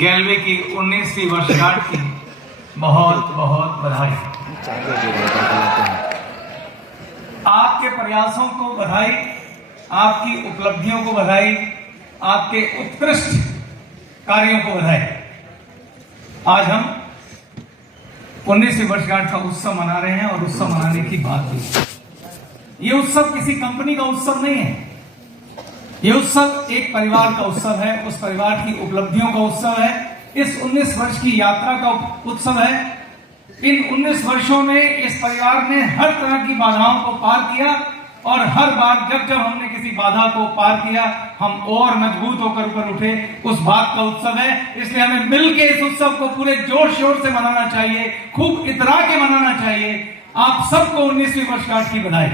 गैलवे की 19वीं वर्षगांठ की बहुत बहुत बधाई। आपके प्रयासों को बधाई, आपकी उपलब्धियों को बधाई, आपके उत्कृष्ट कार्यों को बधाई। आज हम 19वीं वर्षगांठ का उत्सव मना रहे हैं और उत्सव मनाने की बात भी। ये उत्सव किसी कंपनी का उत्सव नहीं है, ये उत्सव एक परिवार का उत्सव है, उस परिवार की उपलब्धियों का उत्सव है, इस 19 वर्ष की यात्रा का उत्सव है। इन 19 वर्षों में इस परिवार ने हर तरह की बाधाओं को पार किया और हर बार जब हमने किसी बाधा को पार किया, हम और मजबूत होकर ऊपर उठे। उस बात का उत्सव है, इसलिए हमें मिलकर इस उत्सव को पूरे जोर शोर से मनाना चाहिए, खूब इतरा के मनाना चाहिए। आप सबको 19वीं वर्षगांठ की बधाई।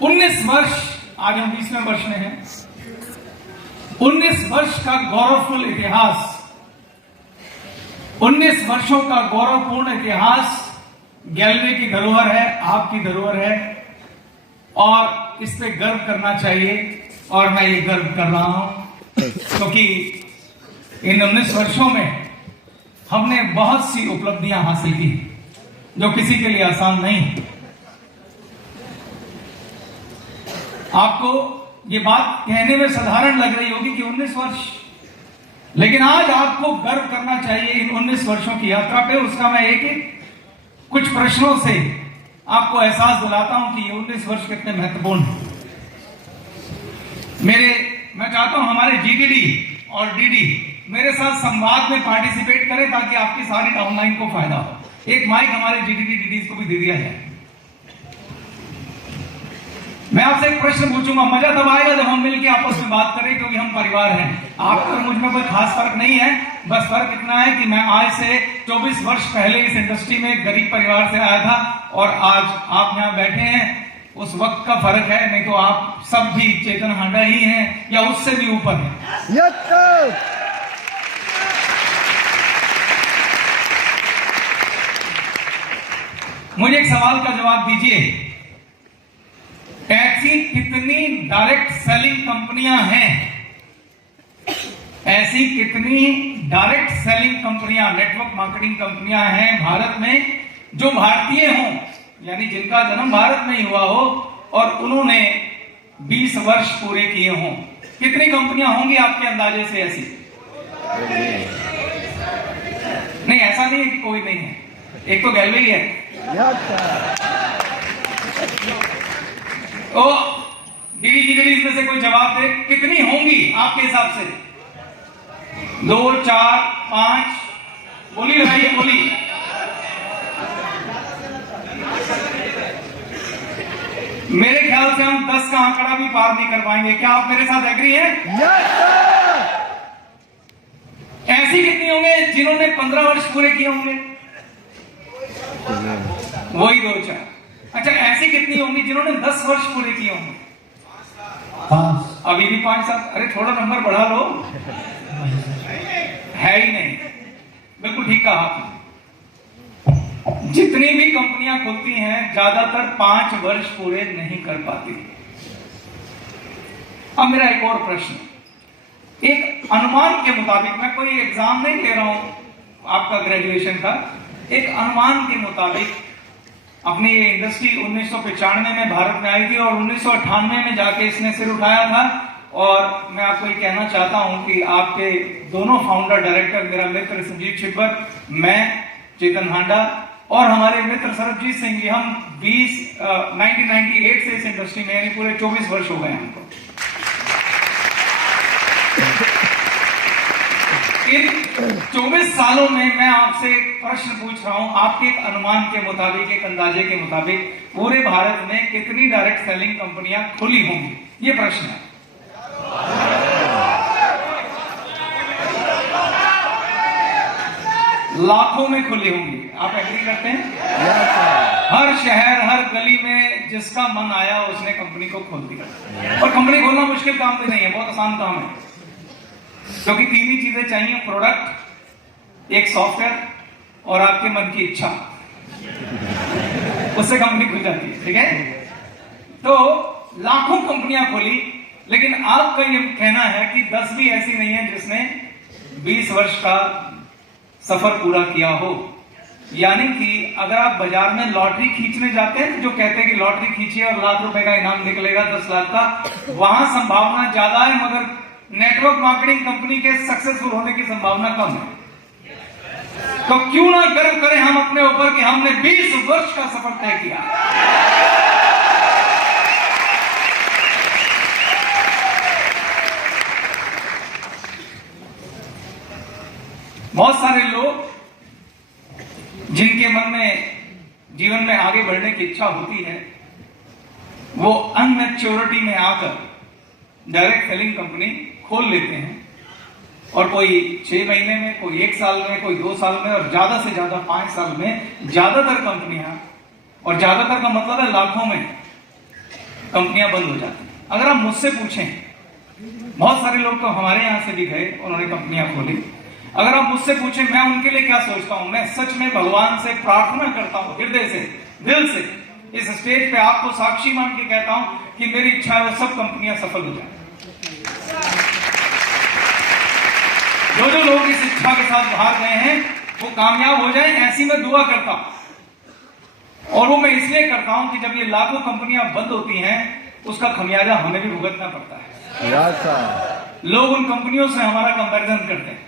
उन्नीस वर्ष, आज हम 20वें वर्ष में हैं। 19 वर्ष का गौरवफुल इतिहास, 19 वर्षों का गौरवपूर्ण इतिहास गैलवे की धरोहर है, आपकी धरोहर है और इस पे गर्व करना चाहिए। और मैं ये गर्व कर रहा हूं क्योंकि इन 19 वर्षों में हमने बहुत सी उपलब्धियां हासिल की जो किसी के लिए आसान नहीं। आपको ये बात कहने में साधारण लग रही होगी कि 19 वर्ष, लेकिन आज आपको गर्व करना चाहिए इन 19 वर्षों की यात्रा पे। उसका मैं एक कुछ प्रश्नों से आपको एहसास दिलाता हूं कि ये 19 वर्ष कितने महत्वपूर्ण हैं। मैं चाहता हूं हमारे जीडीडी और डीडी मेरे साथ संवाद में पार्टिसिपेट करें ताकि आपकी सारी डाउनलाइन को फायदा हो। एक माइक हमारे जीडीडी डीडी को भी दे दिया जाए। मैं आपसे एक प्रश्न पूछूंगा, मजा तब आएगा जब हम मिलकर आपस में बात करें, क्योंकि हम परिवार हैं। आपको मुझ में कोई खास फर्क नहीं है, बस फर्क इतना है कि मैं आज से 24 वर्ष पहले इस इंडस्ट्री में एक गरीब परिवार से आया था और आज आप यहां बैठे हैं। उस वक्त का फर्क है, नहीं तो आप सब भी चेतन हांडा ही हैं या उससे भी ऊपर हैं। मुझे एक सवाल का जवाब दीजिए, ऐसी कितनी डायरेक्ट सेलिंग कंपनियां हैं, ऐसी कितनी डायरेक्ट सेलिंग कंपनियां, नेटवर्क मार्केटिंग कंपनियां हैं भारत में जो भारतीय हों, यानी जिनका जन्म भारत में ही हुआ हो और उन्होंने 20 वर्ष पूरे किए हों? कितनी कंपनियां होंगी आपके अंदाजे से ऐसी? नहीं, ऐसा नहीं है कि कोई नहीं है, एक तो गैलवे ही है। तो डीडी में से कोई जवाब दे, कितनी होंगी आपके हिसाब से? 2, 4, 5? बोली लगाइए, बोली। मेरे ख्याल से हम 10 का आंकड़ा भी पार नहीं कर पाएंगे। क्या आप मेरे साथ एग्री हैं? ऐसी कितनी होंगे जिन्होंने 15 वर्ष पूरे किए होंगे? वही 2, 4। अच्छा, ऐसी कितनी होंगी जिन्होंने 10 वर्ष पूरे किए होंगे? 5। अभी भी 5-7? अरे थोड़ा नंबर बढ़ा लो। है ही नहीं। बिल्कुल ठीक कहा आपने। जितनी भी कंपनियां खुलती हैं ज्यादातर 5 वर्ष पूरे नहीं कर पाती। अब मेरा एक और प्रश्न, एक अनुमान के मुताबिक, मैं कोई एग्जाम नहीं ले रहा हूं आपका ग्रेजुएशन का, एक अनुमान के मुताबिक अपनी ये इंडस्ट्री 1995 में भारत में आई थी और 1998 में जाके इसने सिर उठाया था। और मैं आपको ये कहना चाहता हूं कि आपके दोनों फाउंडर डायरेक्टर, मेरा मित्र संजीव छिब्बर, मैं चेतन हांडा और हमारे मित्र सरबजीत सिंह जी, हम 1998 से इस इंडस्ट्री में, यानी पूरे 24 वर्ष हो गए हमको। इन 24 सालों में मैं आपसे एक प्रश्न पूछ रहा हूं, आपके एक अनुमान के मुताबिक, एक अंदाजे के मुताबिक, पूरे भारत में कितनी डायरेक्ट सेलिंग कंपनियां खुली होंगी? ये प्रश्न है। लाखों में खुली होंगी। आप एग्री करते हैं? हर शहर, हर गली में जिसका मन आया उसने कंपनी को खोल दिया। और कंपनी खोलना मुश्किल काम भी नहीं है, बहुत आसान काम है, क्योंकि 3 ही चीजें चाहिए, प्रोडक्ट, एक सॉफ्टवेयर और आपके मन की इच्छा। उससे कंपनी खुल जाती है। ठीक है, तो लाखों कंपनियां खोली, लेकिन आपका ये कहना है कि 10 भी ऐसी नहीं है जिसने 20 वर्ष का सफर पूरा किया हो। यानी कि अगर आप बाजार में लॉटरी खींचने जाते हैं, जो कहते हैं कि लॉटरी खींचिए और लाख रुपए का इनाम निकलेगा, 10 लाख का, वहां संभावना ज्यादा है, मगर नेटवर्क मार्केटिंग कंपनी के सक्सेसफुल होने की संभावना कम है। तो क्यों ना गर्व करें हम अपने ऊपर कि हमने 20 वर्ष का सफर तय किया। बहुत सारे लोग जिनके मन में जीवन में आगे बढ़ने की इच्छा होती है, वो अनमैच्योरिटी में आकर डायरेक्ट सेलिंग कंपनी खोल लेते हैं, और कोई 6 महीने में, कोई 1 साल में, कोई 2 साल में, और ज्यादा से ज्यादा 5 साल में ज्यादातर कंपनियां, और ज्यादातर का मतलब है लाखों में कंपनियां बंद हो जाती हैं। अगर आप मुझसे पूछें, बहुत सारे लोग तो हमारे यहां से भी गए, उन्होंने कंपनियां खोली। अगर आप मुझसे पूछें मैं उनके लिए क्या सोचता हूं, मैं सच में भगवान से प्रार्थना करता हूं, हृदय से, दिल से, इस स्टेज पे आपको साक्षी मान के कहता हूं कि मेरी इच्छा है वो सब कंपनियां सफल हो जाए। जो लोग इस इच्छा के साथ बाहर गए हैं वो कामयाब हो जाए, ऐसी मैं दुआ करता हूं। और वो मैं इसलिए करता हूं कि जब ये लाखों कंपनियां बंद होती हैं, उसका खमियाजा हमें भी भुगतना पड़ता है। लोग उन कंपनियों से हमारा कंपैरिजन करते हैं,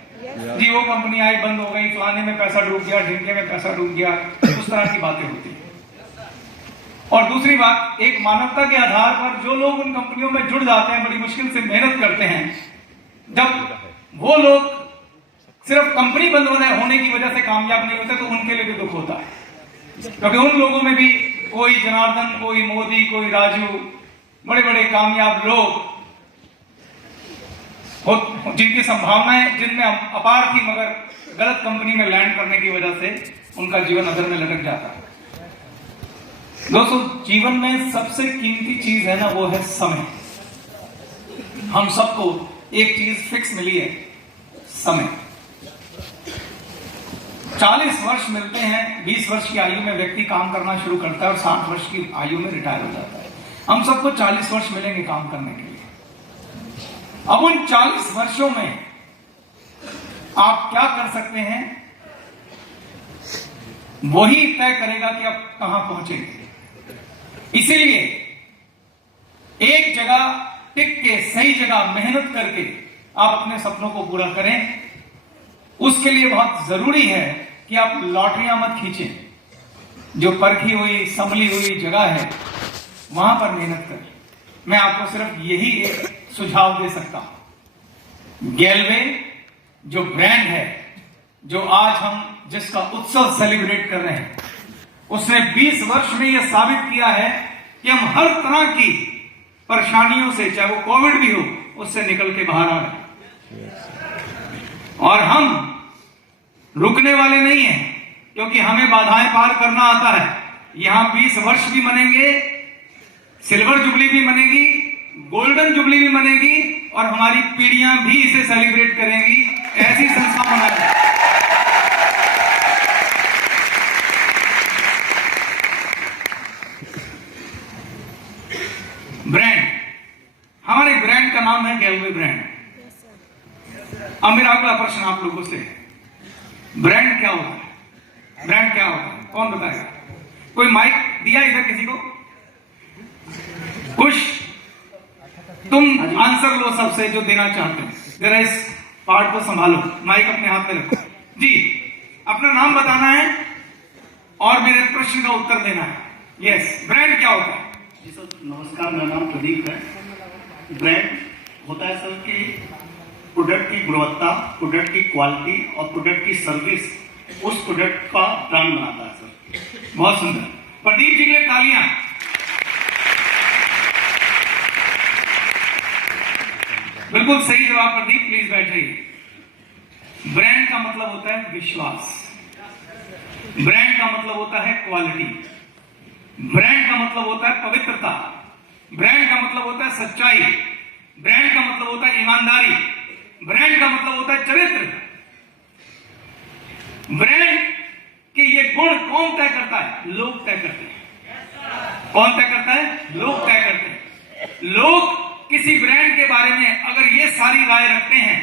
जी वो कंपनी आई, बंद हो गई, फलाने में पैसा डूब गया, ढिंके में पैसा डूब गया, उस तरह की बातें होती हैं। और दूसरी बात, एक मानवता के आधार पर जो लोग उन कंपनियों में जुड़ जाते हैं, बड़ी मुश्किल से मेहनत करते हैं, जब वो लोग सिर्फ कंपनी बंद होने की वजह से कामयाब नहीं होते, तो उनके लिए भी दुख होता है। क्योंकि उन लोगों में भी कोई जनार्दन, कोई मोदी, कोई राजू, बड़े बड़े कामयाब लोग जिनकी संभावनाएं जिनमें अपार थी, मगर गलत कंपनी में लैंड करने की वजह से उनका जीवन अधर में लटक जाता है। दोस्तों, जीवन में सबसे कीमती चीज है ना, वो है समय। हम सबको एक चीज फिक्स मिली है, समय। 40 वर्ष मिलते हैं, 20 वर्ष की आयु में व्यक्ति काम करना शुरू करता है और 60 वर्ष की आयु में रिटायर हो जाता है। हम सबको 40 वर्ष मिलेंगे काम करने के लिए। अब उन 40 वर्षों में आप क्या कर सकते हैं, वही तय करेगा कि आप कहां पहुंचेंगे। इसीलिए एक जगह टिक के, सही जगह मेहनत करके आप अपने सपनों को पूरा करें। उसके लिए बहुत जरूरी है कि आप लॉटरियां मत खींचें। जो परखी हुई, संभली हुई जगह है, वहां पर मेहनत करें। मैं आपको सिर्फ यही एक सुझाव दे सकता हूं। गैलवे जो ब्रांड है, जो आज हम जिसका उत्सव सेलिब्रेट कर रहे हैं, उसने 20 वर्ष में यह साबित किया है कि हम हर तरह की परेशानियों से, चाहे वो कोविड भी हो, उससे निकल के बाहर आ रहे हैं। और हम रुकने वाले नहीं हैं, क्योंकि हमें बाधाएं पार करना आता है। यहां 20 वर्ष भी मनेंगे, सिल्वर जुबली भी मनेगी, गोल्डन जुबली भी मनेगी, और हमारी पीढ़ियां भी इसे सेलिब्रेट करेंगी। ऐसी संस्था बनाएंगे। ब्रांड, हमारे ब्रांड का नाम है गैलवे ब्रांड। अब मेरा अगला प्रश्न आप लोगों से, ब्रांड क्या होता है? ब्रांड क्या होता है, कौन बताएगा? कोई माइक दिया इधर किसी को? कुछ तुम आंसर लो सबसे जो देना चाहते हैं। जरा इस पार्ट को संभालो, माइक अपने हाथ में रखो जी। अपना नाम बताना है और मेरे प्रश्न का उत्तर देना है। यस, ब्रांड क्या होता है? जी सर, नमस्कार, मेरा नाम प्रदीप है। ब्रांड होता है सर कि प्रोडक्ट की गुणवत्ता, प्रोडक्ट की क्वालिटी और प्रोडक्ट की सर्विस, उस प्रोडक्ट का ब्रांड बनाता है सर। बहुत सुंदर, प्रदीप जी के लिए तालियां। बिल्कुल सही जवाब प्रदीप, प्लीज बैठ जाइए। ब्रांड का मतलब होता है विश्वास, ब्रांड का मतलब होता है क्वालिटी, ब्रांड का मतलब होता है पवित्रता, ब्रांड का मतलब होता है सच्चाई, ब्रांड का मतलब होता है ईमानदारी, ब्रांड का मतलब होता है चरित्र। ब्रांड के ये गुण कौन तय करता है? लोग तय करते हैं। कौन तय करता है? लोग तय करते हैं। लोग किसी ब्रांड के बारे में अगर ये सारी राय रखते हैं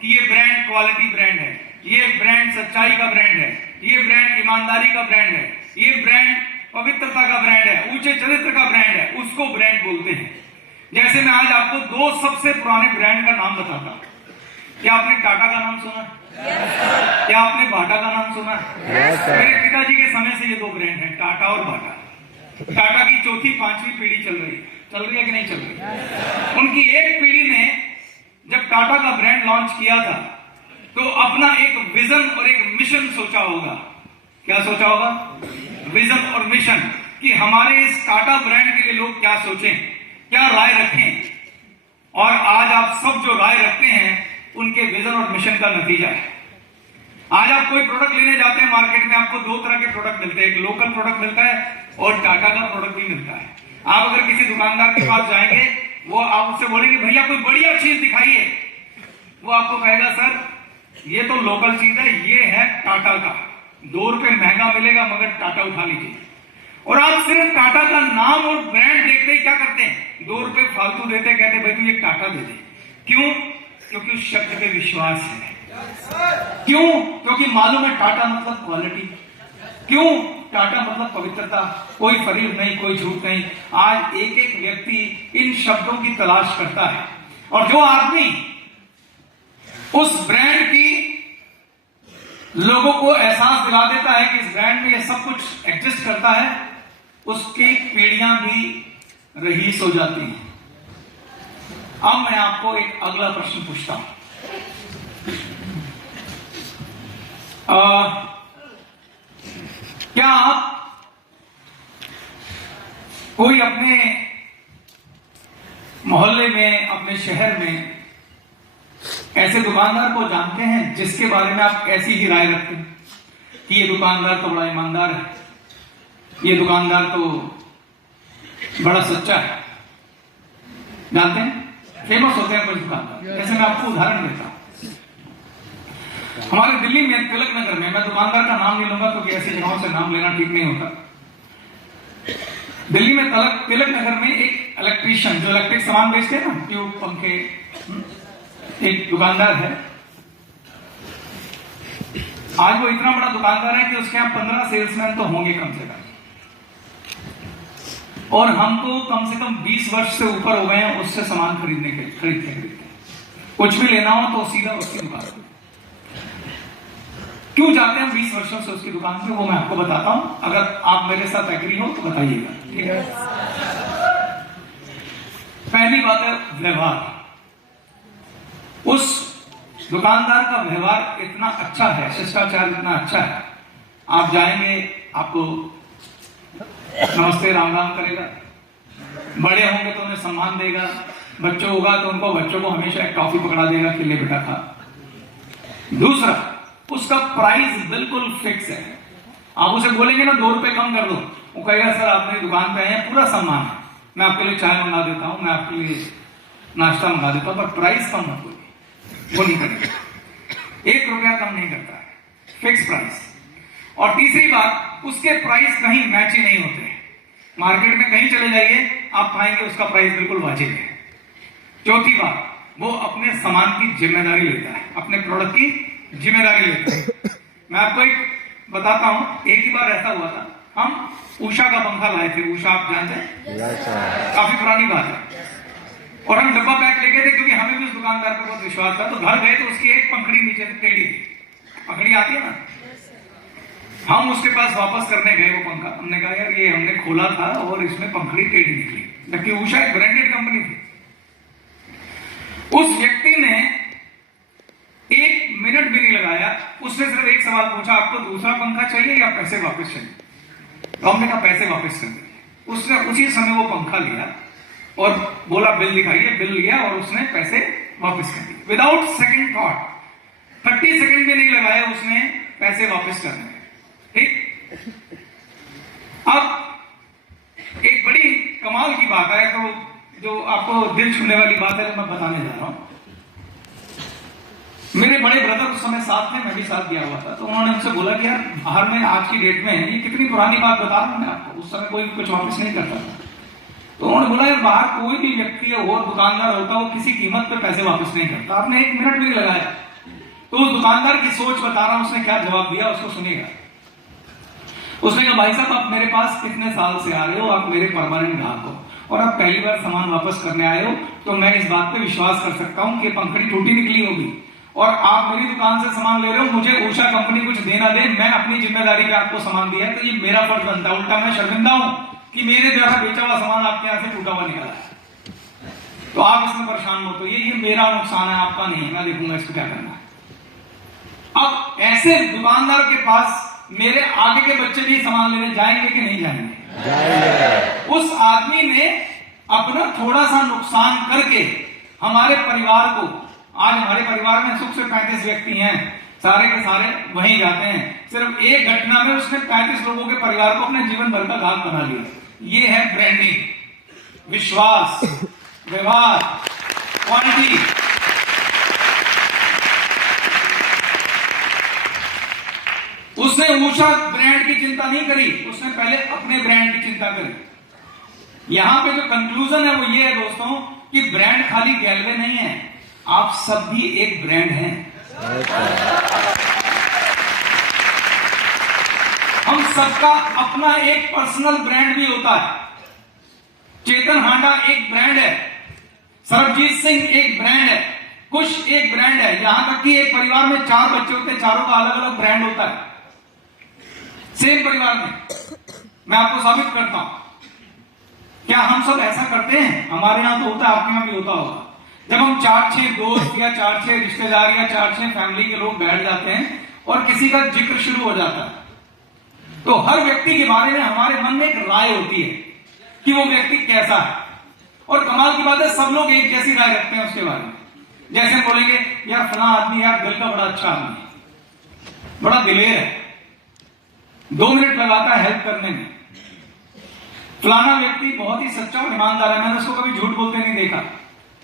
कि ये ब्रांड क्वालिटी ब्रांड है, ये ब्रांड सच्चाई का ब्रांड है, ये ब्रांड ईमानदारी का ब्रांड है, ये ब्रांड पवित्रता का ब्रांड है, ऊंचे चरित्र का ब्रांड है, उसको ब्रांड बोलते हैं। जैसे मैं आज आपको दो सबसे पुराने ब्रांड का नाम बताता हूं। क्या आपने टाटा का नाम सुना? क्या आपने बाटा का नाम सुना? मेरे पिताजी के समय से ये दो ब्रांड हैं, टाटा और बाटा। टाटा की चौथी पांचवी पीढ़ी चल रही है कि नहीं चल रही? उनकी एक पीढ़ी ने जब टाटा का ब्रांड लॉन्च किया था तो अपना एक विजन और एक मिशन सोचा होगा। क्या सोचा होगा? विजन और मिशन, कि हमारे इस टाटा ब्रांड के लिए लोग क्या सोचें, क्या राय रखें। और आज आप सब जो राय रखते हैं उनके विजन और मिशन का नतीजा है। आज आप कोई प्रोडक्ट लेने जाते हैं मार्केट में, आपको दो तरह के प्रोडक्ट मिलते हैं, एक लोकल प्रोडक्ट मिलता है और टाटा का प्रोडक्ट भी मिलता है। आप अगर किसी दुकानदार के पास जाएंगे, वो आप उससे बोलेंगे भैया कोई बढ़िया चीज दिखाइए, वो आपको कहेगा सर ये तो लोकल चीज है, ये है टाटा का, 2 रुपए महंगा मिलेगा मगर टाटा उठा लीजिए। और आप सिर्फ टाटा का नाम और ब्रांड देखते ही क्या करते हैं, 2 रुपए फालतू देते, कहते भाई तू ये टाटा दे दे। क्यों? क्योंकि उस शब्द पे विश्वास है। क्यों? क्योंकि मालूम है टाटा मतलब क्वालिटी। क्यों? टाटा मतलब पवित्रता, कोई फरीब नहीं, कोई झूठ नहीं। आज एक एक व्यक्ति इन शब्दों की तलाश करता है, और जो आदमी उस ब्रांड की लोगों को एहसास दिला देता है कि इस ब्रांड में ये सब कुछ एग्जिस्ट करता है, उसकी पीढ़ियां भी रहीस हो जाती हैं। अब मैं आपको एक अगला प्रश्न पूछता हूं। क्या आप कोई अपने मोहल्ले में, अपने शहर में ऐसे दुकानदार को जानते हैं जिसके बारे में आप ऐसी ही राय रखते हैं कि ये दुकानदार तो बड़ा ईमानदार है, ये दुकानदार तो बड़ा सच्चा है? जानते हैं? फेमस होते हैं कुछ दुकानदार। जैसे मैं आपको उदाहरण देता हूं, हमारे दिल्ली में तिलक नगर में, मैं दुकानदार का नाम नहीं लूंगा क्योंकि ऐसी जगहों से नाम लेना ठीक नहीं होता। दिल्ली में तिलक नगर में एक इलेक्ट्रीशियन जो इलेक्ट्रिक सामान बेचते हैं ना, ट्यूब, पंखे, एक दुकानदार है। आज वो इतना बड़ा दुकानदार है कि उसके यहां 15 सेल्समैन तो होंगे कम से कम, और हमको कम से कम 20 वर्ष से ऊपर हो गए हैं उससे सामान खरीदते। कुछ भी लेना हो तो सीधा उसकी दुकान पे। क्यों जाते हैं 20 वर्षों से उसकी दुकान पे, वो मैं आपको बताता हूं। अगर आप मेरे साथ एग्री हो तो बताइएगा, ठीक है? पहली बात है व्यवहार। उस दुकानदार का व्यवहार इतना अच्छा है, शिष्टाचार इतना अच्छा है, आप जाएंगे आपको नमस्ते राम राम करेगा, बड़े होंगे तो उन्हें सम्मान देगा, बच्चों होगा तो उनको, बच्चों को हमेशा एक टॉफी पकड़ा देगा कि ले बेटा खा। दूसरा, उसका प्राइस बिल्कुल फिक्स है। आप उसे बोलेंगे ना 2 रुपए कम कर दो, वो कहेगा सर आप मेरी दुकान पे आए हैं, पूरा सम्मान है, मैं आपके लिए चाय मंगा देता हूं, मैं आपके लिए नाश्ता मंगा देता हूं, पर प्राइस कम मत बोलिए। वो नहीं करेगा, 1 रुपया कम नहीं करता है, फिक्स प्राइस। और तीसरी बात, उसके प्राइस कहीं मैच ही नहीं होते हैं। मार्केट में कहीं चले जाइए, आप पाएंगे उसका प्राइस बिल्कुल वाजिब है। चौथी बात, वो अपने सामान की जिम्मेदारी लेता है, अपने प्रोडक्ट की जिम्मेदारी लेता है। मैं आपको एक बताता हूं, एक ही बार ऐसा हुआ था, हम उषा का पंखा लाए थे। उषा आप जानते हैं, काफी पुरानी बात है। और हम डब्बा पैक लेके थे क्योंकि हमें भी उस दुकानदार पर बहुत विश्वास था। तो घर गए तो उसकी एक पंखड़ी नीचे से टेढ़ी थी, पंखड़ी आती है ना, हम उसके पास वापस करने गए वो पंखा। हमने कहा यार ये हमने खोला था और इसमें पंखड़ी टेढ़ी निकली, जबकि उषा एक ब्रांडेड कंपनी थी। उस व्यक्ति ने 1 मिनट भी नहीं लगाया, उसने सिर्फ एक सवाल पूछा, आपको दूसरा पंखा चाहिए या पैसे वापस चाहिए? तो हमने कहा पैसे वापस कर दीजिए। उसने उसी समय वो पंखा लिया और बोला बिल दिखाइए, बिल लिया और उसने पैसे वापस कर दिए विदाउट सेकंड थॉट। 30 सेकंड भी नहीं लगाया उसने पैसे वापस करने में, ठीक। अब एक बड़ी कमाल की बात है, तो जो आपको दिल छूने वाली बात है, मैं बताने जा रहा हूं। मेरे बड़े ब्रदर उस समय साथ थे, मैं भी साथ गया हुआ था। तो उन्होंने मुझसे बोला कि यार बाहर में आज की डेट में, ये कितनी पुरानी बात बता रहा हूं मैं आपको, उस समय कोई कुछ वापस नहीं करता था। तो उन्होंने बोला यार बाहर कोई भी व्यक्ति और दुकानदार होता वो किसी कीमत पे पैसे वापस नहीं करता। आपने 1 मिनट भी नहीं लगाया। तो उस दुकानदार की सोच बता रहा हूं, उसने क्या जवाब दिया उसको सुनिएगा। उसने कहा भाई साहब आप मेरे पास कितने साल से आ रहे हो, आप मेरे परमानेंट ग्राहक हो और आप पहली बार सामान वापस करने आए हो, तो मैं इस बात पे विश्वास कर सकता हूं कि पंखड़ी टूटी निकली होगी और आप मेरी दुकान से सामान ले रहे हो, मुझे उषा कंपनी कुछ देना दे, मैं अपनी जिम्मेदारी पे आपको सामान दिया, तो ये मेरा फर्ज बनता है। उल्टा मैं शर्मिंदा हूं कि मेरे द्वारा बेचा हुआ सामान आपके यहां से टूटा हुआ निकला है। तो आप इसमें परेशान मत होइए, ये मेरा नुकसान है, आपका नहीं है, मैं देखूंगा इसको क्या करना है। अब ऐसे दुकानदार के पास मेरे आगे के बच्चे भी सामान लेने जाएंगे कि नहीं जाएंगे? उस आदमी ने अपना थोड़ा सा नुकसान करके हमारे परिवार को, आज हमारे परिवार में सुख से 35 व्यक्ति हैं, सारे के सारे वहीं जाते हैं, सिर्फ एक घटना में उसने 35 लोगों के परिवार को अपने जीवन भर का घात बना लिया। ये है ब्रांडिंग, विश्वास, व्यवहार, क्वालिटी। उसने उषा ब्रांड की चिंता नहीं करी, उसने पहले अपने ब्रांड की चिंता करी। यहां पे जो कंक्लूजन है वो ये है दोस्तों कि ब्रांड खाली गैलवे नहीं है, आप सब भी एक ब्रांड हैं। हम सबका अपना एक पर्सनल ब्रांड भी होता है। चेतन हांडा एक ब्रांड है, सरबजीत सिंह एक ब्रांड है, कुश एक ब्रांड है। यहां तक कि एक परिवार में 4 बच्चे होते हैं, चारों का अलग अलग ब्रांड होता है, सेम परिवार में। मैं आपको साबित करता हूं। क्या हम सब ऐसा करते हैं? हमारे यहां तो होता है, आपके यहां भी होता होगा। जब हम 4-6 दोस्त या 4-6 रिश्तेदार या 4-6 फैमिली के लोग बैठ जाते हैं और किसी का जिक्र शुरू हो जाता है, तो हर व्यक्ति के बारे में हमारे मन में एक राय होती है कि वो व्यक्ति कैसा है। और कमाल की बात है, सब लोग एक जैसी राय रखते हैं उसके बारे में। जैसे बोलेंगे यार फला आदमी यार दिल का बड़ा अच्छा आदमी है, बड़ा दिलेर है, 2 मिनट लगाता है हेल्प करने में। फलाना व्यक्ति बहुत ही सच्चा और ईमानदार है, मैंने उसको कभी झूठ बोलते नहीं देखा।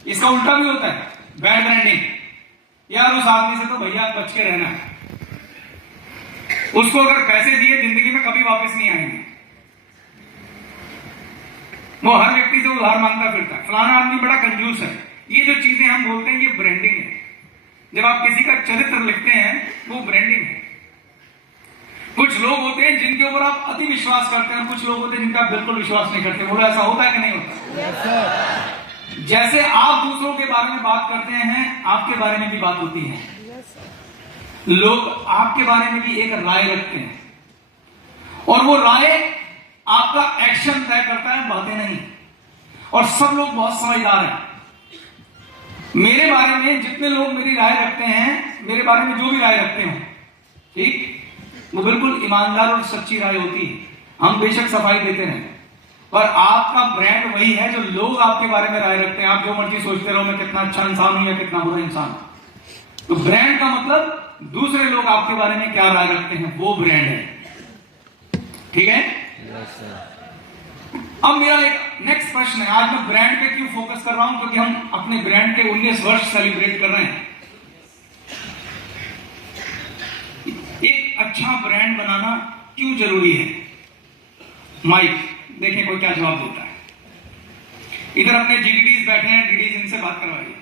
इसका उल्टा भी होता है, बैड ब्रांडिंग। यार उस आदमी से तो भैया बच के रहना है, उसको अगर पैसे दिए जिंदगी में कभी वापस नहीं आएंगे। वो हर व्यक्ति से उधार मांगता फिरता है, फलाना आदमी बड़ा कंजूस है। ये जो चीजें हम बोलते हैं ये ब्रांडिंग है। जब आप किसी का चरित्र लिखते हैं वो ब्रांडिंग है। कुछ लोग होते हैं जिनके ऊपर आप अति विश्वास करते हैं, कुछ लोग होते हैं जिनका बिल्कुल विश्वास नहीं करते। बोलो ऐसा होता है कि नहीं होता? yes, जैसे आप दूसरों के बारे में बात करते हैं, आपके बारे में भी बात होती है। लोग आपके बारे में भी एक राय रखते हैं और वो राय आपका एक्शन तय करता है, बातें नहीं। और सब लोग बहुत समझदार हैं। मेरे बारे में जितने लोग मेरी राय रखते हैं, मेरे बारे में जो भी राय रखते हो, ठीक, वो बिल्कुल ईमानदार और सच्ची राय होती है। हम बेशक सफाई देते हैं, पर आपका ब्रांड वही है जो लोग आपके बारे में राय रखते हैं। आप जो मर्जी सोचते रहो मैं कितना अच्छा इंसान हूं या कितना बुरा इंसान। तो ब्रांड का मतलब दूसरे लोग आपके बारे में क्या राय रखते हैं, वो ब्रांड है। ठीक है? अब मेरा एक नेक्स्ट प्रश्न है, आज मैं ब्रांड पे क्यों फोकस कर रहा हूं? क्योंकि हम अपने ब्रांड के 19 वर्ष सेलिब्रेट कर रहे हैं। एक अच्छा ब्रांड बनाना क्यों जरूरी है? माइक देखें कोई क्या जवाब देता है। इधर अपने जीडीडीज बैठे हैं, डीडीज इनसे बात करवाइए।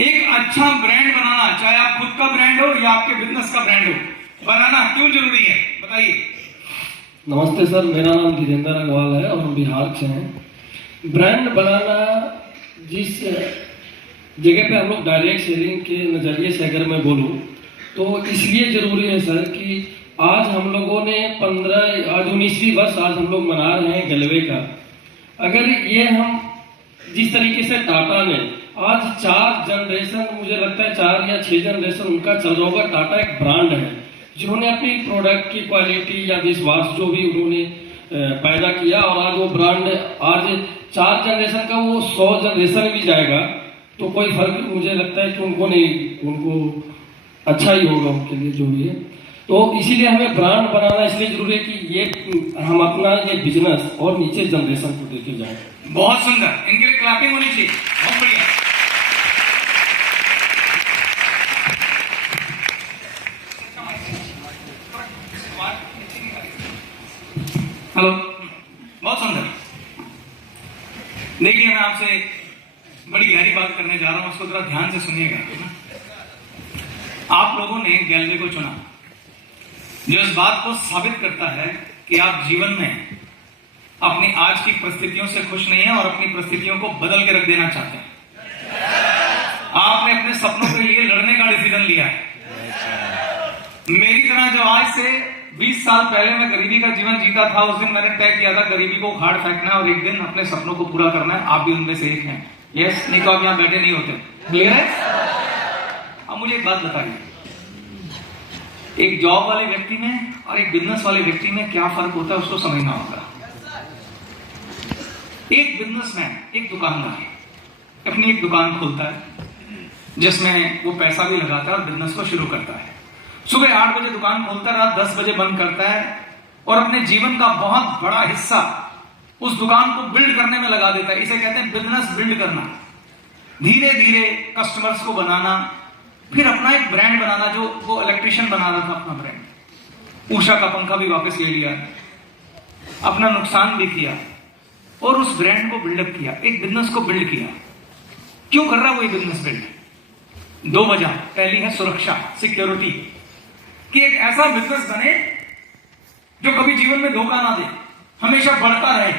एक अच्छा ब्रांड बनाना, चाहे आप खुद का ब्रांड हो या आपके बिजनेस का ब्रांड हो, बनाना क्यों जरूरी है, बताइए। नमस्ते सर, मेरा नाम गिरेंद्र अग्रवाल है और हम बिहार से हैं। ब्रांड बनाना जिस जगह पे हम लोग डायरेक्ट सेलिंग के नज़रिए से अगर मैं बोलूँ तो इसलिए ज़रूरी है सर कि आज हम लोगों ने 19वीं वर्ष आज हम लोग मना रहे हैं गलवे का। अगर ये हम जिस तरीके से टाटा ने आज 4 जनरेशन, मुझे लगता है 4 या 6 जनरेशन उनका चल रहा होगा, टाटा एक ब्रांड है जिन्होंने अपनी प्रोडक्ट की क्वालिटी या विश्वास जो भी उन्होंने पैदा किया, और आज वो ब्रांड आज 4 जनरेशन का वो 100 जनरेशन भी जाएगा तो कोई फर्क मुझे लगता है कि उनको नहीं, उनको अच्छा ही होगा उनके लिए जो भी है। तो इसीलिए हमें ब्रांड बनाना इसलिए जरूरी है कि ये हम अपना ये बिजनेस और नीचे जनरेशन को लेके जाए। बहुत सुंदर, इनके लिए क्लैपिंग होनी चाहिए, बहुत बढ़िया। हेलो, बहुत सुंदर। देखिए, मैं आपसे बड़ी गहरी बात करने जा रहा हूं, उसको जरा ध्यान से सुनिएगा। आप लोगों ने गैलवे को चुना, जो इस बात को साबित करता है कि आप जीवन में अपनी आज की परिस्थितियों से खुश नहीं है और अपनी परिस्थितियों को बदल के रख देना चाहते हैं। आपने अपने सपनों के लिए लड़ने का डिसीजन लिया है। मेरी तरह जो आज से 20 साल पहले मैं गरीबी का जीवन जीता था, उस दिन मैंने तय किया था गरीबी को उखाड़ फेंकना है और एक दिन अपने सपनों को पूरा करना है। आप भी उनमें से एक हैं। यस, नहीं तो आप यहां बैठे नहीं होते। क्लियर है? अब मुझे एक बात बताइए, एक जॉब वाले व्यक्ति में और एक बिजनेस वाले व्यक्ति में क्या फर्क होता है, उसको समझना होगा। एक बिजनेसमैन, एक दुकानदार अपनी एक दुकान खोलता है जिसमें वो पैसा भी लगाता है और बिजनेस को शुरू करता है। सुबह 8 बजे दुकान खोलता है, रात 10 बजे बंद करता है और अपने जीवन का बहुत बड़ा हिस्सा उस दुकान को बिल्ड करने में लगा देता है। इसे कहते हैं बिजनेस बिल्ड करना, धीरे धीरे कस्टमर्स को बनाना, फिर अपना एक ब्रांड बनाना। जो वो इलेक्ट्रिशियन बना रहा था अपना ब्रांड, उषा का पंखा भी वापस ले लिया, अपना नुकसान भी किया और उस ब्रांड को बिल्डअप किया, एक बिजनेस को बिल्ड किया। क्यों कर रहा है वो ये बिजनेस बिल्ड? 2 वजह। पहली है सुरक्षा, सिक्योरिटी, कि एक ऐसा बिजनेस बने जो कभी जीवन में धोखा ना दे, हमेशा बढ़ता रहे।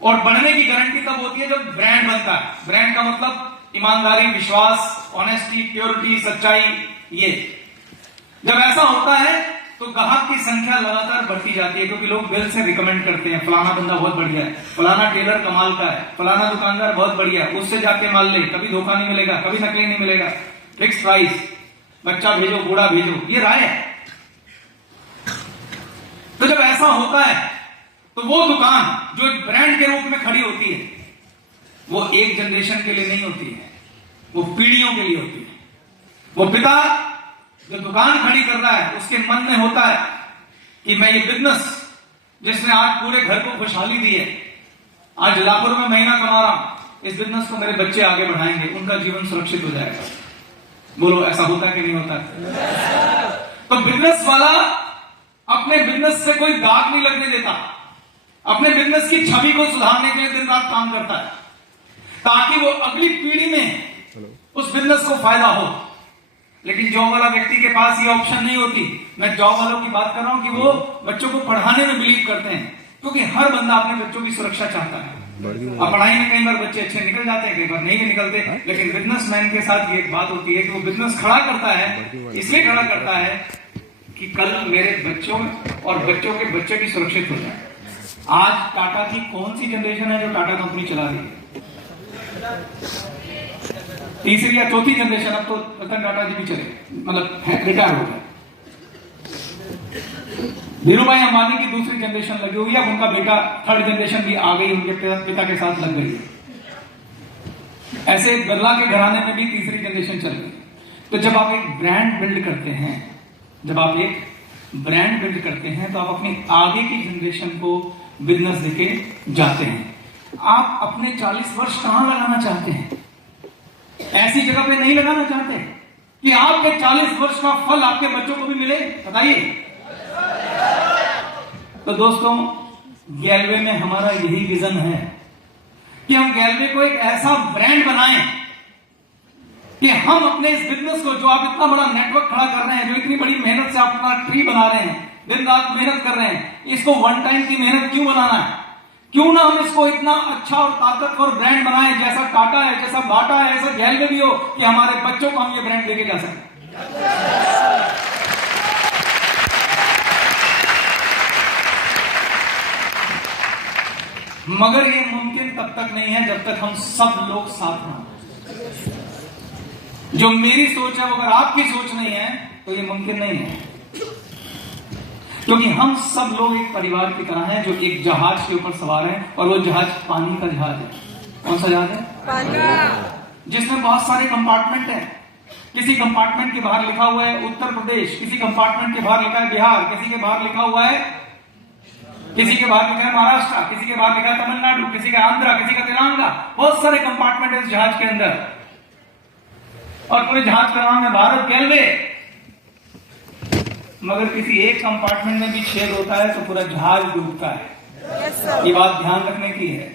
और बढ़ने की गारंटी तब होती है जब ब्रांड बनता है। ब्रांड का मतलब ईमानदारी, विश्वास, ऑनेस्टी, प्योरिटी, सच्चाई। ये जब ऐसा होता है तो ग्राहक की संख्या लगातार बढ़ती जाती है, क्योंकि लोग दिल से रिकमेंड करते हैं, फलाना बंदा बहुत बढ़िया है, फलाना टेलर कमाल का है, फलाना दुकानदार बहुत बढ़िया है, उससे जाके माल ले, कभी धोखा नहीं मिलेगा, कभी नकली नहीं मिलेगा, फिक्स प्राइस, बच्चा भेजो, बूढ़ा भेजो, ये राय है। तो जब ऐसा होता है तो वो दुकान जो ब्रांड के रूप में खड़ी होती है, वो एक जनरेशन के लिए नहीं होती है, वो पीढ़ियों के लिए होती है। वो पिता जो दुकान खड़ी कर रहा है, उसके मन में होता है कि मैं ये बिजनेस जिसने आज पूरे घर को खुशहाली दी है, आज लाखों रुपए महीना कमा रहा हूं, इस बिजनेस को मेरे बच्चे आगे बढ़ाएंगे, उनका जीवन सुरक्षित हो जाएगा। बोलो, ऐसा होता है कि नहीं होता? तो बिजनेस वाला अपने बिजनेस से कोई दाग नहीं लगने देता, अपने बिजनेस की छवि को सुधारने के लिए दिन रात काम करता है, ताकि वो अगली पीढ़ी में उस बिजनेस को फायदा हो। लेकिन जॉब वाला व्यक्ति के पास ये ऑप्शन नहीं होती। मैं जॉब वालों की बात कर रहा हूं कि वो बच्चों को पढ़ाने में बिलीव करते हैं, क्योंकि हर बंदा अपने बच्चों की सुरक्षा चाहता है। अब पढ़ाई में कई बार बच्चे अच्छे निकल जाते हैं, कई बार नहीं भी निकलते, लेकिन बिजनेसमैन के साथ ये एक बात होती है कि वो बिजनेस खड़ा करता है, इसलिए खड़ा करता है कि कल मेरे बच्चों और बच्चों के बच्चे भी सुरक्षित हो जाए। आज टाटा की कौन सी जनरेशन है जो टाटा कंपनी चला रही है? तीसरी या चौथी जनरेशन। अब तो रतन टाटा जी भी चले, मतलब रिटायर हो गए। धीरूभाई अंबानी की दूसरी जनरेशन लगी हुई है, अब उनका बेटा थर्ड जनरेशन भी आ गई, उनके पिता के साथ लग गई है। ऐसे बिरला के घराने में भी तीसरी जनरेशन चल गई। तो जब आप एक ब्रांड बिल्ड करते हैं, जब आप एक ब्रांड बिल्ड करते हैं, तो आप अपनी आगे की जनरेशन को बिजनेस देके जाते हैं। आप अपने 40 वर्ष कहां लगाना चाहते हैं? ऐसी जगह पे नहीं लगाना चाहते कि आपके 40 वर्ष का फल आपके बच्चों को भी मिले? बताइए। तो दोस्तों, गैलवे में हमारा यही विजन है कि हम गैलवे को एक ऐसा ब्रांड बनाएं कि हम अपने इस बिजनेस को, जो आप इतना बड़ा नेटवर्क खड़ा कर रहे हैं, जो इतनी बड़ी मेहनत से आप अपना ट्री बना रहे हैं, दिन रात मेहनत कर रहे हैं, इसको वन टाइम की मेहनत क्यों बनाना है? क्यों ना हम इसको इतना अच्छा और ताकतवर ब्रांड बनाएं, जैसा टाटा है, जैसा बाटा है, ऐसा गैलवे भी हो, कि हमारे बच्चों को हम ये ब्रांड लेके जा सकें। मगर ये मुमकिन तब तक नहीं है जब तक हम सब लोग साथ ना। जो मेरी सोच है, अगर आपकी सोच नहीं है तो ये मुमकिन नहीं है, क्योंकि हम सब लोग एक परिवार की तरह हैं जो एक जहाज के ऊपर सवार हैं, और वो जहाज पानी का जहाज है। कौन सा जहाज है? पानी। जिसमें बहुत सारे कंपार्टमेंट हैं। किसी कंपार्टमेंट के बाहर लिखा हुआ है उत्तर प्रदेश, किसी कंपार्टमेंट के बाहर लिखा है बिहार, किसी के बाहर लिखा हुआ है, किसी के बाहर लिखा है महाराष्ट्र, किसी के बाहर लिखा है तमिलनाडु, किसी का आंध्रा, किसी का तेलंगाना। बहुत सारे कंपार्टमेंट है इस जहाज के अंदर, और पूरे जहाज का नाम है भारत गैलवे। मगर किसी एक कंपार्टमेंट में भी छेद होता है तो पूरा जहाज डूबता है। ये बात ध्यान रखने की है।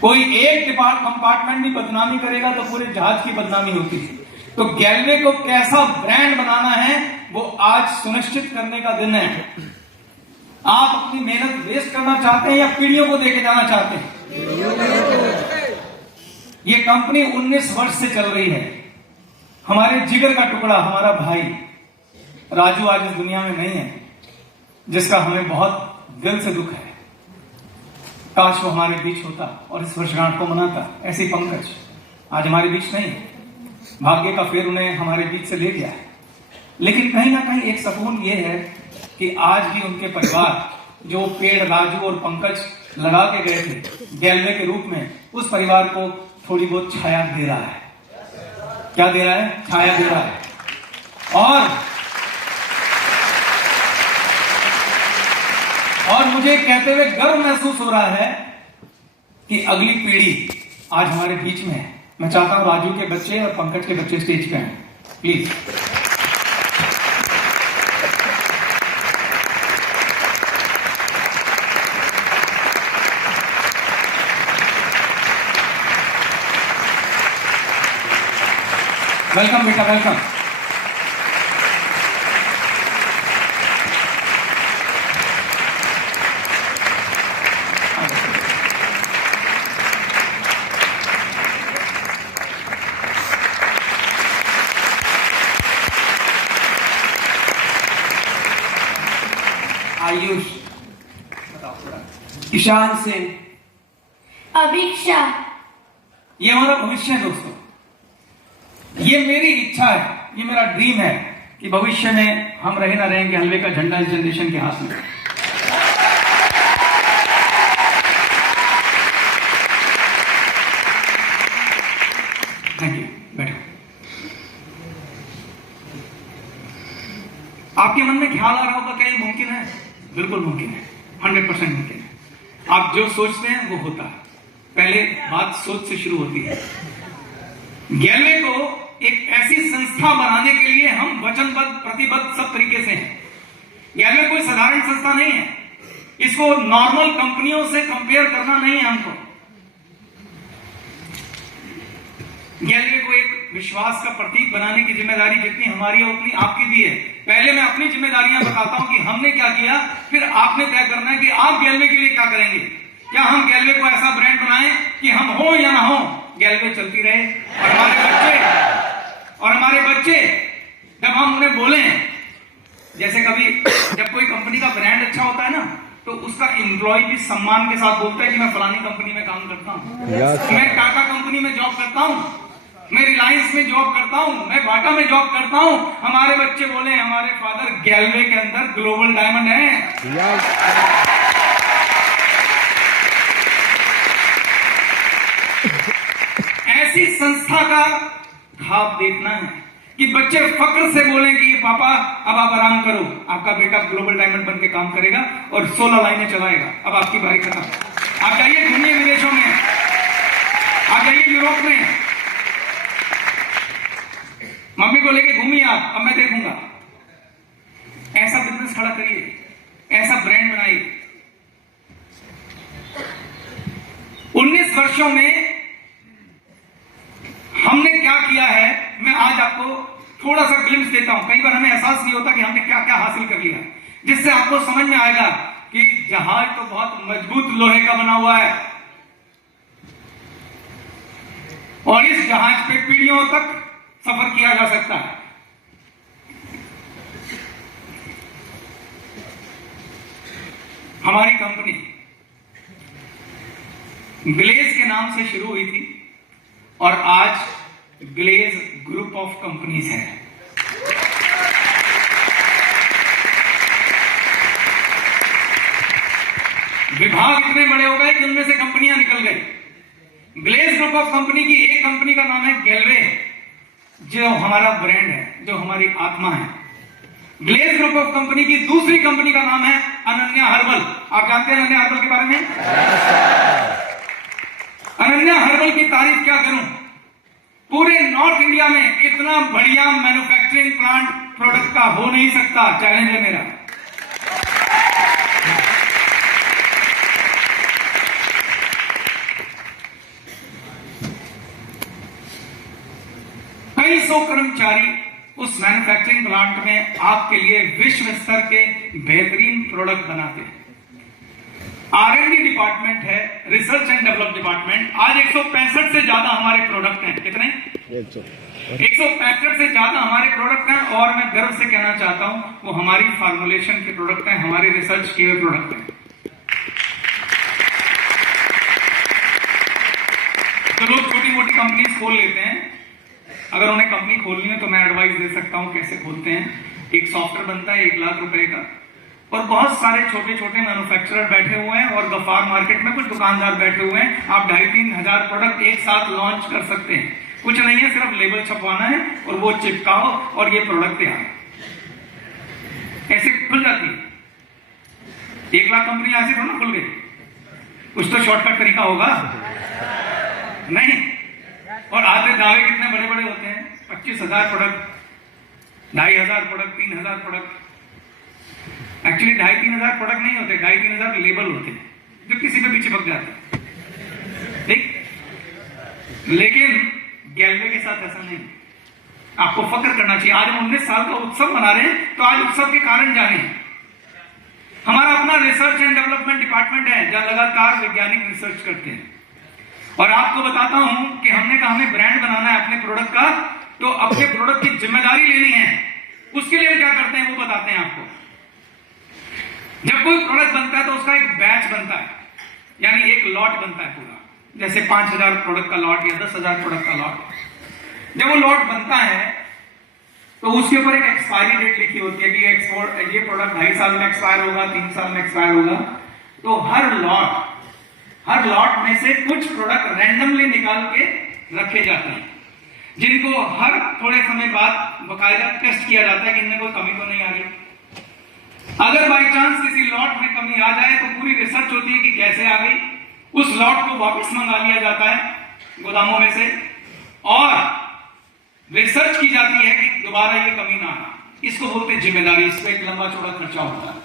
कोई एक कंपार्टमेंट भी बदनामी करेगा तो पूरे जहाज की बदनामी होती है। तो गैलवे को कैसा ब्रांड बनाना है वो आज सुनिश्चित करने का दिन है। आप अपनी मेहनत वेस्ट करना चाहते हैं या पीढ़ियों को देके जाना चाहते हैं? ये कंपनी 19 वर्ष से चल रही है। हमारे जिगर का टुकड़ा हमारा भाई राजू आज इस दुनिया में नहीं है, जिसका हमें बहुत दिल से दुख है। काश वो हमारे बीच होता और इस वर्षगांठ को मनाता। ऐसे ही पंकज आज हमारे बीच नहीं है, भाग्य का फेर उन्हें हमारे बीच से ले गया है। लेकिन कहीं ना कहीं एक सुकून ये है कि आज भी उनके परिवार जो पेड़ राजू और पंकज लगा के गए थे गैलवे के रूप में, उस परिवार को थोड़ी बहुत छाया दे रहा है। क्या दे रहा है? छाया दे रहा है। और मुझे कहते हुए गर्व महसूस हो रहा है कि अगली पीढ़ी आज हमारे बीच में है। मैं चाहता हूं राजू के बच्चे और पंकज के बच्चे स्टेज पे हैं, प्लीज। वेलकम बेटा, वेलकम। आयुष, बताओ थोड़ा। ईशान सिंह, अभिक्षा। ये हमारा भविष्य है दोस्तों। ये मेरी इच्छा है, ये मेरा ड्रीम है कि भविष्य में हम रहे ना रहेंगे हलवे का झंडा इस जनरेशन के हाथ में। थैंक यू, बैठो। आपके मन में ख्याल आ रहा होगा क्या ये मुमकिन है? बिल्कुल मुमकिन है, 100% मुमकिन है। आप जो सोचते हैं वो होता है। पहले बात सोच से शुरू होती है। गैलवे को एक ऐसी संस्था बनाने के लिए हम वचनबद्ध, प्रतिबद्ध सब तरीके से हैं। गैलवे कोई साधारण संस्था नहीं है। इसको नॉर्मल कंपनियों से कंपेयर करना नहीं है हमको। गैलवे को एक विश्वास का प्रतीक बनाने की जिम्मेदारी जितनी हमारी है उतनी आपकी भी है। पहले मैं अपनी जिम्मेदारियां बताता हूं कि हमने क्या किया, फिर आपने तय करना है कि आप गैलवे के लिए क्या करेंगे। क्या हम गैलवे को ऐसा ब्रांड बनाएं कि हम हो या ना हो, गैलवे चलती रहे और हमारे बच्चे जब हम उन्हें बोले, जैसे कभी जब कोई कंपनी का ब्रांड अच्छा होता है ना, तो उसका एम्प्लॉय भी सम्मान के साथ बोलता है कि मैं फलानी कंपनी में काम करता हूं, मैं टाटा कंपनी में जॉब करता हूं, मैं रिलायंस में जॉब करता हूं, मैं बाटा में जॉब करता हूं। हमारे बच्चे बोले हमारे फादर गैलवे के अंदर ग्लोबल डायमंड है। ऐसी संस्था का ख्वाब देखना है कि बच्चे फक्र से बोलें कि पापा अब आप आराम करो, आपका बेटा ग्लोबल डायमंड बन के काम करेगा और 16 लाइनें चलाएगा। अब आपकी बारी खत्म। आप जाइए घूमिए विदेशों में, आप जाइए यूरोप में, मम्मी को लेके घूमिए आप, अब मैं देखूंगा। ऐसा बिजनेस खड़ा करिए, ऐसा ब्रांड बनाइए। 19 वर्षों में हमने क्या किया है, मैं आज आपको थोड़ा सा ग्लिम्स देता हूं। कई बार हमें एहसास नहीं होता कि हमने क्या क्या हासिल कर लिया, जिससे आपको समझ में आएगा कि जहाज तो बहुत मजबूत लोहे का बना हुआ है और इस जहाज पे पीढ़ियों तक सफर किया जा सकता है। हमारी कंपनी ग्लेज के नाम से शुरू हुई थी और आज ग्लेज ग्रुप ऑफ कंपनीज है। विभाग इतने बड़े हो गए कि उनमें से कंपनियां निकल गई। ग्लेज ग्रुप ऑफ कंपनी की एक कंपनी का नाम है गैलवे, जो हमारा ब्रांड है, जो हमारी आत्मा है। ग्लेज ग्रुप ऑफ कंपनी की दूसरी कंपनी का नाम है अनन्या हर्बल। आप जानते हैं अनन्या हर्बल के बारे में? अनन्या हर्बल की तारीफ क्या करूं, पूरे नॉर्थ इंडिया में इतना बढ़िया मैन्युफैक्चरिंग प्लांट प्रोडक्ट का हो नहीं सकता। चैलेंज है मेरा। कर्मचारी उस मैन्युफैक्चरिंग प्लांट में आपके लिए विश्व स्तर के बेहतरीन प्रोडक्ट बनाते हैं। R&D डिपार्टमेंट है, रिसर्च एंड डेवलप डिपार्टमेंट। आज 165 से ज्यादा हमारे प्रोडक्ट हैं। कितने? 165 से ज्यादा हमारे प्रोडक्ट हैं, और मैं गर्व से कहना चाहता हूं वो हमारी फार्मुलेशन के प्रोडक्ट हैं, हमारी रिसर्च किए हुए प्रोडक्ट हैं। तो लोग छोटी मोटी कंपनीज खोल लेते हैं। अगर उन्हें कंपनी खोलनी है तो मैं एडवाइस दे सकता हूं कैसे खोलते हैं। एक सॉफ्टवेयर बनता है 1 लाख रुपए का, और बहुत सारे छोटे छोटे मैन्युफैक्चरर बैठे हुए हैं, और गफार मार्केट में कुछ दुकानदार बैठे हुए हैं। आप 2,5-3 हजार प्रोडक्ट एक साथ लॉन्च कर सकते हैं। कुछ नहीं है, सिर्फ लेबल छपवाना है और वो चिपकाओ और ये प्रोडक्ट तैयार। ऐसे खुल जाती है 1 लाख कंपनी, ऐसे थोड़ा खुल गई। कुछ तो शॉर्टकट तरीका होगा नहीं। और आधे दावे कितने बड़े बड़े होते हैं, 25,000 प्रोडक्ट, 2,500 प्रोडक्ट, 3,000 प्रोडक्ट। एक्चुअली 2,500-3 हजार प्रोडक्ट नहीं होते, 2,500-3 हजार लेबल होते हैं जो किसी पे भी चिपक जाते हैं। ठीक, लेकिन गैलवे के साथ ऐसा नहीं। आपको फक्र करना चाहिए। आज हम 19 साल का उत्सव मना रहे हैं, तो आज उत्सव के कारण जाने। हमारा अपना रिसर्च एंड डेवलपमेंट डिपार्टमेंट है जहां लगातार वैज्ञानिक रिसर्च करते हैं। और आपको बताता हूं कि हमने कहा हमें ब्रांड बनाना है अपने प्रोडक्ट का, तो अपने प्रोडक्ट की जिम्मेदारी लेनी है। उसके लिए हम क्या करते हैं वो बताते हैं आपको। जब कोई प्रोडक्ट बनता है तो उसका एक बैच बनता है, यानी एक लॉट बनता है पूरा। जैसे 5,000 प्रोडक्ट का लॉट या 10,000 प्रोडक्ट का लॉट। जब वो लॉट बनता है तो उसके ऊपर एक एक्सपायरी डेट लिखी होती है कि ये प्रोडक्ट 2.5 साल में एक्सपायर होगा, 3 साल में एक्सपायर होगा। तो हर लॉट में से कुछ प्रोडक्ट रैंडमली निकाल के रखे जाते हैं, जिनको हर थोड़े समय बाद बाकायदा टेस्ट किया जाता है कि इनमें कोई कमी तो नहीं आ रही। अगर बाई चांस किसी लॉट में कमी आ जाए तो पूरी रिसर्च होती है कि कैसे आ गई। उस लॉट को वापस मंगा लिया जाता है गोदामों में से, और रिसर्च की जाती है कि दोबारा ये कमी ना आए। इसको बोलते हैं जिम्मेदारी। इस पर एक लंबा चौड़ा खर्चा होता है।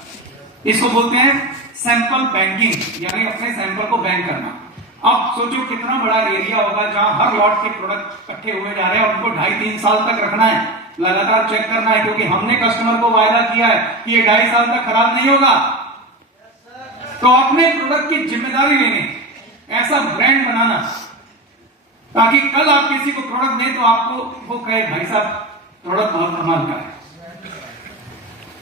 इसको बोलते हैं सैंपल बैंकिंग, यानी अपने सैंपल को बैंक करना। अब सोचो कितना बड़ा एरिया होगा जहां हर लॉट के प्रोडक्ट इकट्ठे हुए जा रहे हैं, और उनको 2.5-3 साल तक रखना है, लगातार चेक करना है, क्योंकि हमने कस्टमर को वायदा किया है कि ये 2.5 साल तक खराब नहीं होगा। तो अपने प्रोडक्ट की जिम्मेदारी लेने, ऐसा ब्रांड बनाना ताकि कल आप किसी को प्रोडक्ट दें तो आपको वो कहे भाई साहब प्रोडक्ट बहुत कमाल का है।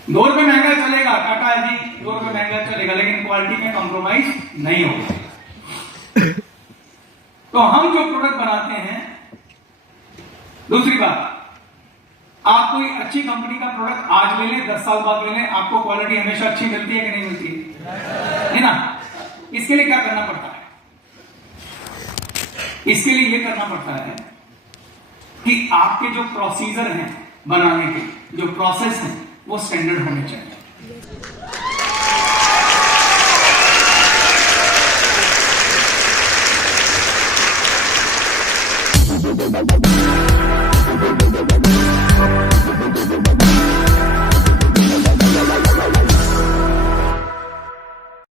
2 रुपए महंगा चलेगा टाटा जी, 2 रुपए महंगा चलेगा, लेकिन क्वालिटी में कॉम्प्रोमाइज नहीं होगा। तो हम जो प्रोडक्ट बनाते हैं, दूसरी बात, आप कोई अच्छी कंपनी का प्रोडक्ट आज ले लें, 10 साल बाद ले लें, आपको क्वालिटी हमेशा अच्छी मिलती है कि नहीं मिलती है ना? इसके लिए क्या करना पड़ता है? इसके लिए यह करना पड़ता है कि आपके जो प्रोसीजर हैं बनाने के, जो प्रोसेस हैं, वो स्टैंडर्ड होने चाहिए।